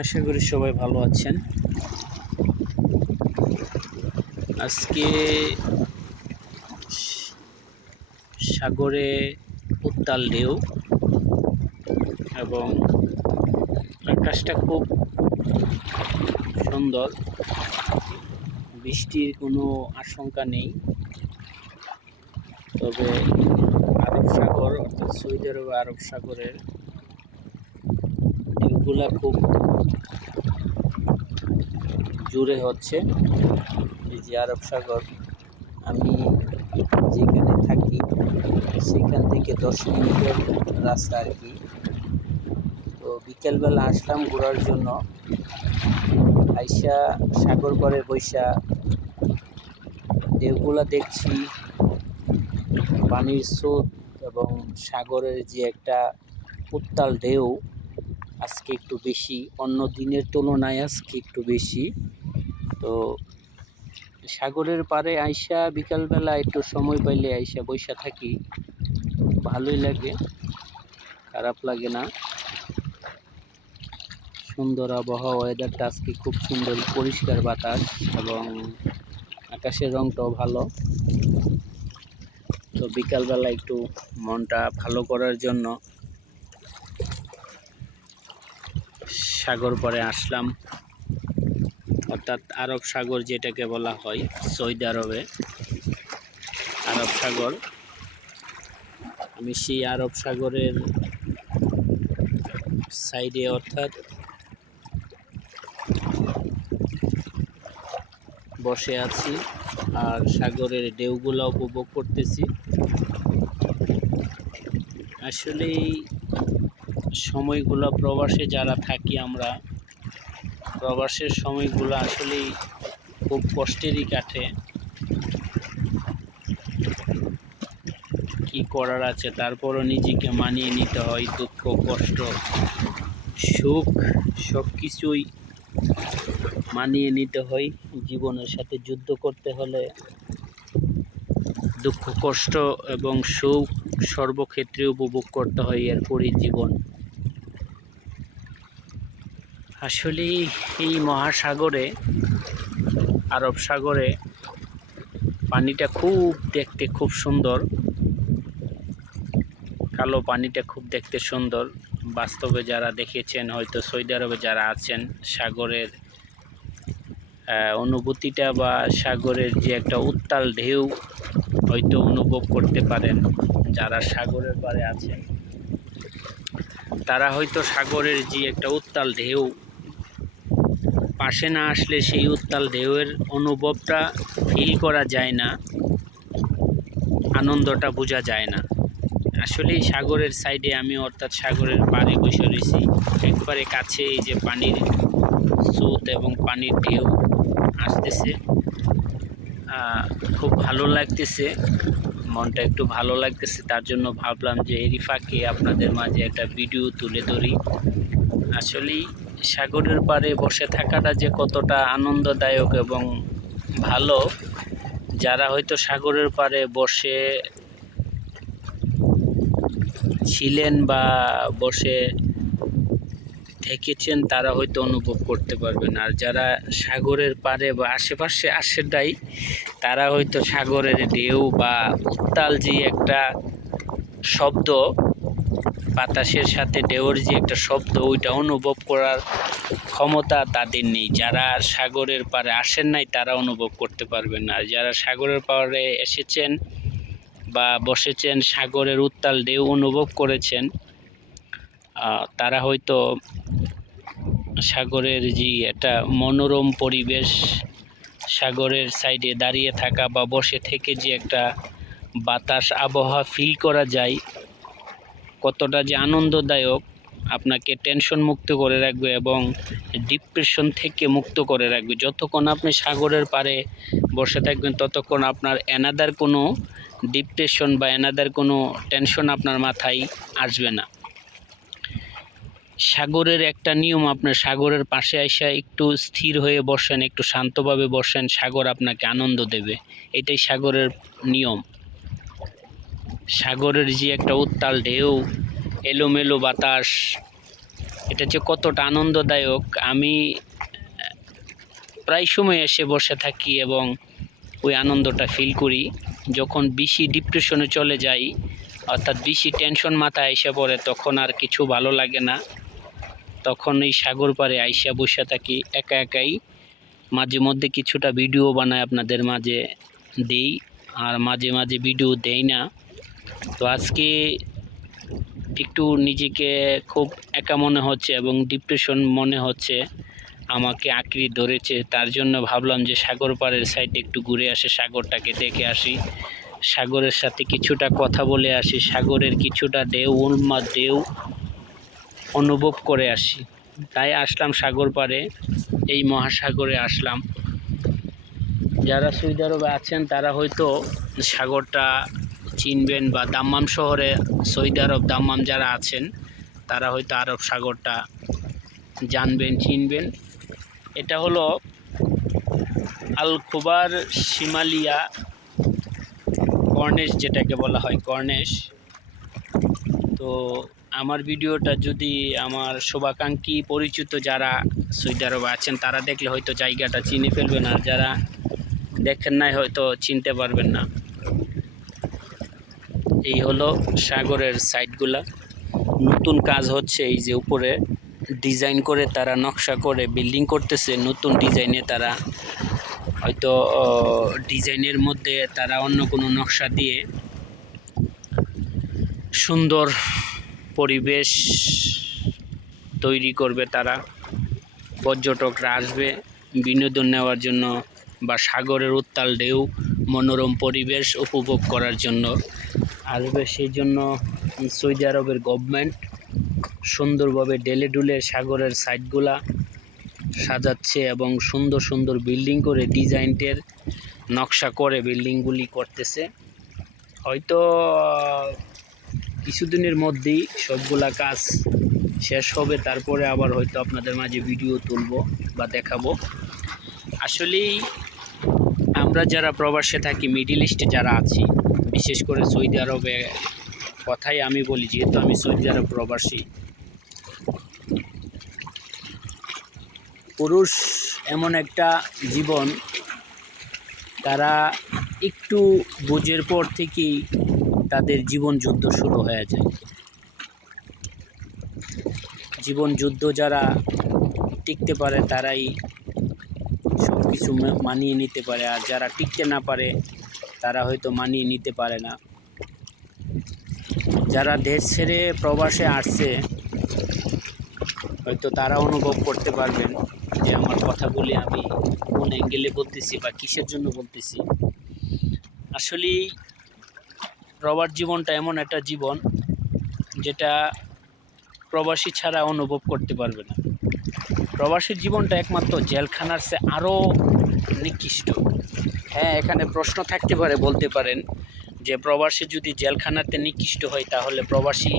আশা করি সবাই ভালো আছেন। আজকে সাগরে উত্তাল ঢেউ এবং আকাশটা খুব সুন্দর। বৃষ্টির কোনো আশঙ্কা নেই। তবে আরব সাগর অর্থাৎ সৌদি আরব আরব সাগরের ঢেউগুলা খুব জোরে হচ্ছে। এই যে আরব সাগর, আমি যেখানে থাকি, সেখান থেকে দশ মিনিটের রাস্তা আর কি। তো বিকেলবেলা আসলাম ঘোরার জন্য। আইসা সাগর করে বৈশা ঢেউগুলা দেখছি। পানির স্রোত এবং সাগরের যে একটা উত্তাল ঢেউ, আজকে একটু বেশি, অন্য দিনের তুলনায় আজকে একটু বেশি। তো সাগরের পারে আইসা বিকালবেলা একটু সময় পাইলে আইসা বৈশা থাকি। ভালোই লাগে, খারাপ লাগে না। সুন্দর আবহাওয়া ওয়েদারটা আজকে খুব সুন্দর, পরিষ্কার বাতাস এবং আকাশের রংটাও ভালো। তো বিকালবেলা একটু মনটা ভালো করার জন্য সাগর পরে আসলাম। অর্থাৎ আরব সাগর যেটাকে বলা হয়, সৌদি আরবে। আরব সাগর। আমি সেই আরব সাগরের সাইডে অর্থাৎ বসে আছি আর সাগরের ঢেউগুলা উপভোগ করতেছি। আসলে এই সময়গুলো প্রবাসে যারা থাকি আমরা প্রবাসের সময়গুলো আসলেই খুব কষ্টেরই কাটে। কি করার আছে? তারপরও নিজেকে মানিয়ে নিতে হয়, দুঃখ, কষ্ট, সুখ সব কিছুই মানিয়ে নিতে হয়। জীবনের সাথে যুদ্ধ করতে হলে দুঃখ, কষ্ট এবং সুখ সর্বক্ষেত্রে উপভোগ করতে হয়, এরপরই জীবন। আসলে এই মহাসাগরে, আরব সাগরে পানিটা খুব দেখতে খুব সুন্দর। কালো পানিটা খুব দেখতে সুন্দর। বাস্তবে যারা দেখেছেন, হয়তো সৌদি আরবে যারা আছেন, সাগরের অনুভূতিটা বা সাগরের যে একটা উত্তাল ঢেউ হয়তো অনুভব করতে পারেন যারা সাগরের পাড়ে আছেন। তারা হয়তো সাগরের যে একটা উত্তাল ঢেউ পাশে না আসলে সেই উত্তাল ঢেউয়ের অনুভবটা ফিল করা যায় না, আনন্দটা বোঝা যায় না। আসলে সাগরের সাইডে আমি অর্থাৎ সাগরের পাড়ে বসে রয়েছি, একবারে কাছে এই যে পানির স্রোত এবং পানির ঢেউ আসতেছে। খুব ভালো লাগতেছে, মনটা একটু ভালো লাগতেছে, তার জন্য ভাবলাম যে এরই ফাঁকে আপনাদের মাঝে একটা ভিডিও তুলে ধরি। আসলেই সাগরের পাড়ে বসে থাকাটা যে কতটা আনন্দদায়ক এবং ভালো, যারা হয়তো সাগরের পাড়ে বসে ছিলেন বা বসে থেকেছেন, তারা হয়তো অনুভব করতে পারবেন। আর যারা সাগরের পাড়ে বা আশেপাশে আশেটাই তারা হয়তো সাগরের ঢেউ বা উত্তাল যে একটা শব্দ বাতাসের সাথে ঢেউর যে একটা শব্দ, ওইটা অনুভব করার ক্ষমতা তাদের নেই। যারা সাগরের পাড়ে আসেন নাই, তারা অনুভব করতে পারবেন না। যারা সাগরের পাড়ে এসেছেন বা বসেছেন, সাগরের উত্তাল ঢেউ অনুভব করেছেন তারা হয়তো সাগরের যে একটা মনোরম পরিবেশ, সাগরের সাইডে দাঁড়িয়ে থাকা বা বসে থেকে যে একটা বাতাস, আবহাওয়া ফিল করা যায় কতটা যে আনন্দদায়ক আপনাকে টেনশন মুক্ত করে রাখবে এবং ডিপ্রেশন থেকে মুক্ত করে রাখবে। যতক্ষণ আপনি সাগরের পাড়ে বসে থাকবেন, ততক্ষণ আপনার এনাদার কোনো ডিপ্রেশন বা এনাদার কোনো টেনশন আপনার মাথায় আসবে না। সাগরের একটা নিয়ম আপনার সাগরের পাশে আসা একটু স্থির হয়ে বসেন, একটু শান্তভাবে বসেন, সাগর আপনাকে আনন্দ দেবে। এটাই সাগরের নিয়ম। সাগরের যে একটা উত্তাল ঢেউ, এলোমেলো বাতাস, এটা যে কতটা আনন্দদায়ক। আমি, প্রায় সময় এসে বসে থাকি এবং ওই আনন্দটা ফিল করি। যখন বেশি ডিপ্রেশনে চলে যাই, অর্থাৎ বেশি টেনশন মাথায় এসে পড়ে, তখন আর কিছু ভালো লাগে না। তখন এই সাগর পাড়ে আইসা বসে থাকি, একা একাই। মাঝে মধ্যে কিছুটা ভিডিও বানাই আপনাদের মাঝে দেই, আর মাঝে মাঝে ভিডিও দেই না। তো আজকে একটু নিজেকে খুব একা মনে হচ্ছে এবং ডিপ্রেশন মনে হচ্ছে। আমাকে আঁকড়ি ধরেছে, তার জন্য ভাবলাম যে সাগর পাড়ের সাইডে একটু ঘুরে আসে, সাগরটাকে দেখে আসি। সাগরের সাথে কিছুটা কথা বলে আসি, সাগরের কিছুটা ঢেউ উন্মা ঢেউ অনুভব করে আসি। তাই আসলাম সাগর পাড়ে, এই মহাসাগরে আসলাম। যারা সুইদারবে আছেন, তারা হয়তো সাগরটা চিনবেন বা দাম্মাম শহরে সৌদি আরব দাম্মাম যারা আছেন, তারা হয়তো আরব সাগরটা জানবেন, চিনবেন। এটা হলো আল খুবার শিমালিয়া কর্নেশ যেটাকে বলা হয় কর্নেশ তো আমার ভিডিওটা যদি আমার শুভাকাঙ্ক্ষী পরিচিত যারা সৌদি আরবে আছেন, তারা দেখলে হয়তো জায়গাটা চিনে ফেলবেন আর যারা দেখেন নাই হয়তো চিনতে পারবেন না। এই হলো সাগরের সাইডগুলা নতুন কাজ হচ্ছে এই যে উপরে ডিজাইন করে তারা নকশা করে, বিল্ডিং করতেছে, নতুন ডিজাইনে তারা হয়তো ডিজাইনের মধ্যে তারা অন্য কোনো নকশা দিয়ে সুন্দর পরিবেশ তৈরি করবে তারা। পর্যটকরা আসবে, বিনোদন নেওয়ার জন্য বা সাগরের উত্তাল ঢেউ, মনোরম পরিবেশ উপভোগ করার জন্য। আসবে সেই জন্য সৌদি আরবের গভর্নমেন্ট সুন্দরভাবে ডেলে ডুলে সাগরের সাইডগুলা সাজাচ্ছে এবং সুন্দর সুন্দর বিল্ডিং করে ডিজাইনটের নকশা করে বিল্ডিংগুলি করতেছে। হয়তো কিছুদিনের মধ্যেই সবগুলা কাজ শেষ হবে, তারপরে আবার হয়তো আপনাদের মাঝে ভিডিও তুলব বা দেখাবো। আসলেই আমরা যারা প্রবাসে থাকি মিডিল ইস্টে যারা আছি বিশেষ করে সৌদি আরবে কথাই আমি বলি, যেহেতু আমি সৌদি আরব প্রবাসী। পুরুষ এমন একটা জীবন, তারা একটু বুঝের পর থেকেই তাদের জীবন যুদ্ধ শুরু হয়ে যায়। জীবন যুদ্ধ যারা টিকতে পারে, তারাই সব কিছু মানিয়ে নিতে পারে, আর যারা টিকতে না পারে তারা হয়তো মানিয়ে নিতে পারে না। যারা দেশ ছেড়ে প্রবাসে আসছে, হয়তো তারা অনুভব করতে পারবেন যে আমার কথাগুলি আমি কোন অ্যাঙ্গেলে বলতেছি বা কিসের জন্য বলতেছি। আসলেই প্রবাস জীবনটা এমন একটা জীবন যেটা প্রবাসী ছাড়া অনুভব করতে পারবে না। প্রবাসীর জীবনটা একমাত্র জেলখানার সে আরও নিকৃষ্ট। হ্যাঁ এখানে প্রশ্ন থাকতে পারে, বলতে পারেন যে প্রবাসী যদি জেলখানাতে নিকৃষ্ট হয়, তাহলে প্রবাসী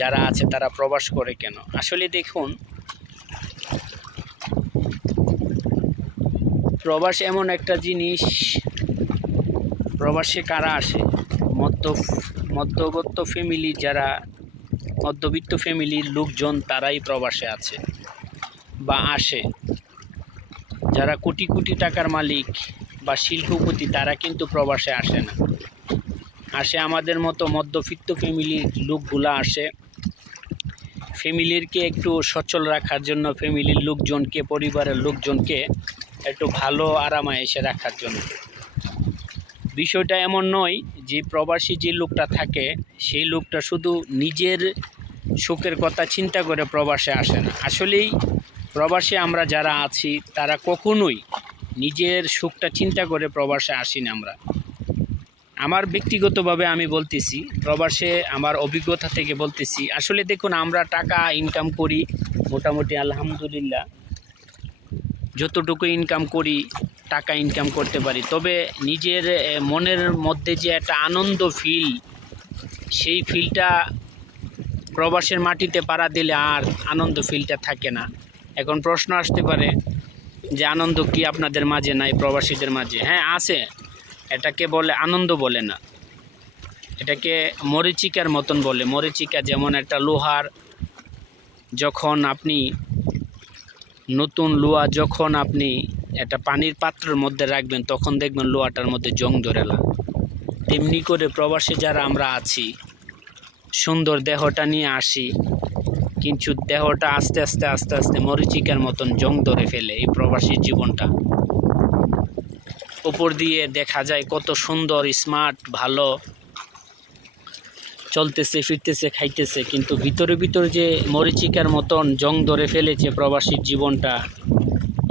যারা আছে, তারা প্রবাস করে কেন? আসলে দেখুন, প্রবাস এমন একটা জিনিস, প্রবাসে কারা আসে? মধ্য, মধ্যবর্ত ফ্যামিলি যারা, মধ্যবিত্ত ফ্যামিলির লোকজন, তারাই প্রবাসে আছে বা আসে। যারা কোটি কোটি টাকার মালিক বা শিল্পপতি, তারা কিন্তু প্রবাসে আসে না। আসে আমাদের মতো মধ্যবিত্ত ফ্যামিলির লোকগুলা আসে। ফ্যামিলিরকে একটু সচল রাখার জন্য ফ্যামিলির লোকজনকে, পরিবারের লোকজনকে একটু ভালো আরামে এসে রাখার জন্য। বিষয়টা এমন নয় যে প্রবাসী যে লোকটা থাকে, সেই লোকটা শুধু নিজের সুখের কথা চিন্তা করে প্রবাসে আসে না। আসলেই প্রবাসে আমরা যারা আছি, তারা কখনোই নিজের সুখটা চিন্তা করে প্রবাসে আসি না আমরা। আমার ব্যক্তিগতভাবে আমি বলতেছি, প্রবাসে আমার অভিজ্ঞতা থেকে বলতেছি, আসলে দেখুন আমরা টাকা ইনকাম করি, মোটামুটি আলহামদুলিল্লাহ। যতটুকু ইনকাম করি, টাকা ইনকাম করতে পারি। তবে নিজের মনের মধ্যে যে একটা আনন্দ ফিল সেই ফিলটা প্রবাসের মাটিতে পাড়া দিলে আর আনন্দ ফিলটা থাকে না। এখন প্রশ্ন আসতে পারে যে আনন্দ কি আপনাদের মাঝে নাই প্রবাসীদের মাঝে? হ্যাঁ আছে। এটাকে বলে আনন্দ বলে না। এটাকে মরিচিকার মতন বলে। মরিচিকা যেমন একটা লোহার, যখন আপনি নতুন লোয়া যখন আপনি একটা পানির পাত্রের মধ্যে রাখবেন, তখন দেখবেন লোয়াটার মধ্যে জং ধরেলা তেমনি করে প্রবাসে যারা আমরা আছি, সুন্দর দেহটা নিয়ে আসি কিন্তু দেহটা আস্তে আস্তে আস্তে আস্তে মরিচিকার মতন জং ধরে ফেলে এই প্রবাসীর জীবনটা। উপর দিয়ে দেখা যায় কত সুন্দর, স্মার্ট, ভালো। চলতেছে, ফিরতেছে, খাইতেছে, কিন্তু ভিতরে ভিতরে যে মরিচিকার মতন জং ধরে ফেলেছে প্রবাসীর জীবনটা,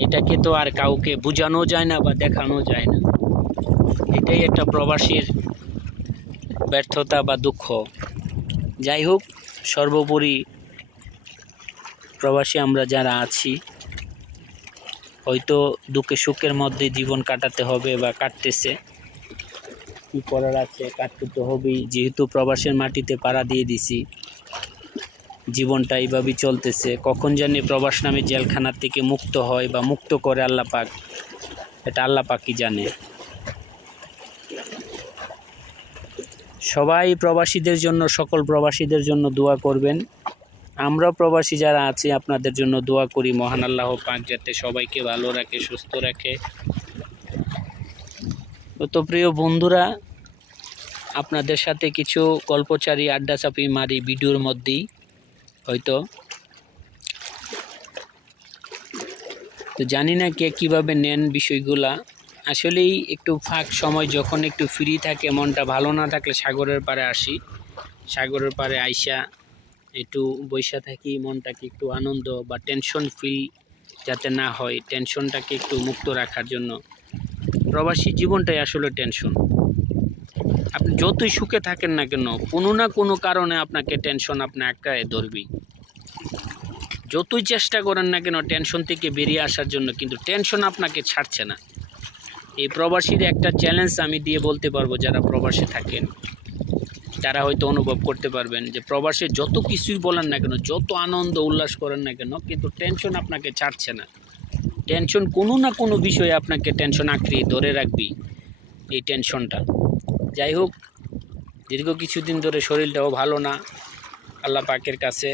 এটাকে তো আর কাউকে বোঝানো যায় না বা দেখানো যায় না। এটাই একটা প্রবাসীর ব্যর্থতা বা দুঃখ। যাই হোক, সর্বোপরি প্রবাসী আমরা যারা আছি, হয়তো দুঃখে সুখের মধ্যে জীবন কাটাতে হবে বা কাটতেছে। কি করার আছে, কাটতে তো হবেই। যেহেতু প্রবাসের মাটিতে পাড়া দিয়ে দিছি, জীবনটা এইভাবেই চলতেছে। কখন জানি প্রবাস নামে জেলখানার থেকে মুক্ত হয় বা মুক্ত করে আল্লাহ পাক। এটা আল্লাহ পাকই জানে। সবাই প্রবাসীদের জন্য, সকল প্রবাসীদের জন্য দোয়া করবেন। আমরা প্রবাসী যারা আছি, আপনাদের জন্য দোয়া করি, মহান আল্লাহ পাক যাতে সবাইকে ভালো রাখে, সুস্থ রাখে। তো প্রিয় বন্ধুরা, আপনাদের সাথে কিছু গল্পচারী আড্ডা চাপি মারি ভিডিওর মধ্যেই, হয়তো। তো জানি না কে কীভাবে নেন বিষয়গুলা। আসলেই একটু ফাঁক সময়, যখন একটু ফ্রি থাকে, মনটা ভালো না থাকলে সাগরের পাড়ে আসি। সাগরের পাড়ে আইসা একটু বৈশা থাকি, মনটাকে একটু আনন্দ বা টেনশন ফিল যাতে না হয় টেনশনটাকে একটু মুক্ত রাখার জন্য। প্রবাসী জীবনটাই আসলে টেনশন আপনি যতই সুখে থাকেন না কেন, কোনো না কোনো কারণে আপনাকে টেনশন আপনি আঁকড়ায় ধরবেই। যতই চেষ্টা করেন না কেন টেনশন থেকে বেরিয়ে আসার জন্য কিন্তু টেনশন আপনাকে ছাড়ছে না। এই প্রবাসীর একটা চ্যালেঞ্জ আমি দিয়ে বলতে পারব যারা প্রবাসে থাকেন। তারা হয়তো অনুভব করতে পারবেন যে প্রবাসে যত কিছুই বলেন না কেন, যত আনন্দ, উল্লাস করেন না কেন, কিন্তু টেনশন আপনাকে ছাড়ছে না। টেনশন কোনো না কোনো বিষয়ে আপনাকে টেনশন আঁকড়িয়ে ধরে রাখবি এই টেনশনটা যাই হোক, দীর্ঘ কিছুদিন ধরে শরীরটাও ভালো না। আল্লাহ পাকের কাছে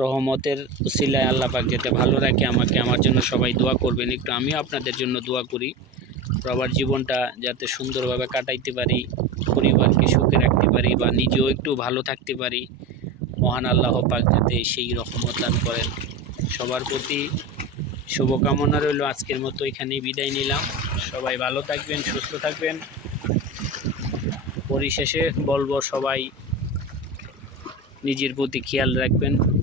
রহমতের উসিলায় আল্লাহ পাক যাতে ভালো রাখে আমাকে, আমার জন্য সবাই দোয়া করবেন। একটু আমিও আপনাদের জন্য দোয়া করি। প্রবার জীবনটা যাতে সুন্দরভাবে কাটাইতে পারি, পরিবারকে সুখে রাখতে পারি বা নিজেও একটু ভালো থাকতে পারি, মহান আল্লাহ পাক যাতে সেই রহমত দান করেন। সবার প্রতি শুভকামনা রইল, আজকের মতো এখানেই বিদায় নিলাম। সবাই ভালো থাকবেন, সুস্থ থাকবেন। পরিশেষে বলব, সবাই নিজের প্রতি খেয়াল রাখবেন।